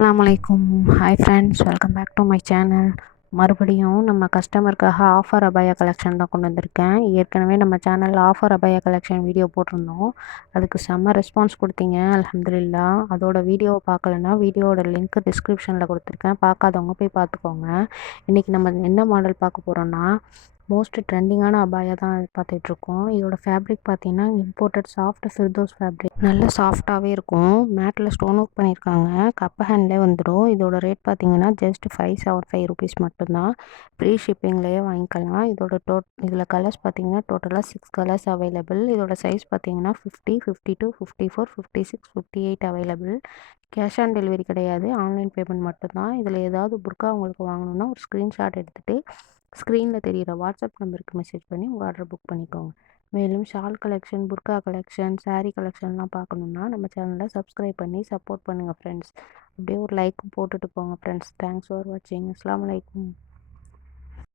அஸ்ஸலாமு hi friends, welcome back to my channel. மறுபடியும் நம்ம கஸ்டமருக்காக ஆஃபர் அபாயா கலெக்ஷன் தான் கொண்டு வந்திருக்கேன். ஏற்கனவே நம்ம சேனலில் ஆஃபர் அபாயா கலெக்ஷன் வீடியோ போட்டிருந்தோம். அதுக்கு செம்ம ரெஸ்பான்ஸ் கொடுத்தீங்க, அல்ஹம்துலில்லா. அதோட வீடியோவை பார்க்கலன்னா வீடியோவோட லிங்க் டிஸ்கிரிப்ஷனில் கொடுத்துருக்கேன், பார்க்காதவங்க போய் பார்த்துக்கோங்க. இன்றைக்கி நம்ம என்ன மாடல் பார்க்க போகிறோன்னா, மோஸ்ட் ட்ரெண்டிங்கான அபாயா தான் பார்த்துட்ருக்கோம். இதோட ஃபேப்ரிக் பார்த்தீங்கன்னா இம்போர்ட்டட் சாஃப்ட் ஃபிர்தோஸ் ஃபேப்ரிக், நல்ல சாஃப்டாகவே இருக்கும். மேட்டில் ஸ்டோன் ஒர்க் பண்ணியிருக்காங்க, கப் ஹேண்ட்லேயே வந்துடும். இதோட ரேட் பார்த்தீங்கன்னா ஜஸ்ட் 575 ருபீஸ் மட்டும்தான். ஃப்ரீ ஷிப்பிங்லேயே வாங்கிக்கலாம். இதில் கலர்ஸ் பார்த்தீங்கன்னா டோட்டலாக 6 கலர்ஸ் அவைலபிள். இதோட சைஸ் பார்த்தீங்கன்னா 50, 52, 54, 56, 58 அவைலபிள். கேஷ் ஆன் டெலிவரி கிடையாது, ஆன்லைன் பேமெண்ட் மட்டும்தான். இதில் ஏதாவது புர்கா உங்களுக்கு வாங்கணுன்னா ஒரு ஸ்க்ரீன்ஷாட் எடுத்துகிட்டு ஸ்க்ரீனில் தெரிகிற வாட்ஸ்அப் நம்பருக்கு மெசேஜ் பண்ணி உங்கள் ஆர்டர் புக் பண்ணிக்கோங்க. மேலும் ஷால் கலெக்ஷன், புர்கா கலெக்ஷன், சாரீ கலெக்ஷன்லாம் பார்க்கணுன்னா நம்ம சேனலை சப்ஸ்கிரைப் பண்ணி சப்போர்ட் பண்ணுங்கள் ஃப்ரெண்ட்ஸ். அப்படியே ஒரு லைக்கும் போட்டுட்டு போங்க ஃப்ரெண்ட்ஸ். தேங்க்ஸ் ஃபார் வாட்சிங். அஸ்ஸலாமு அலைக்கும்.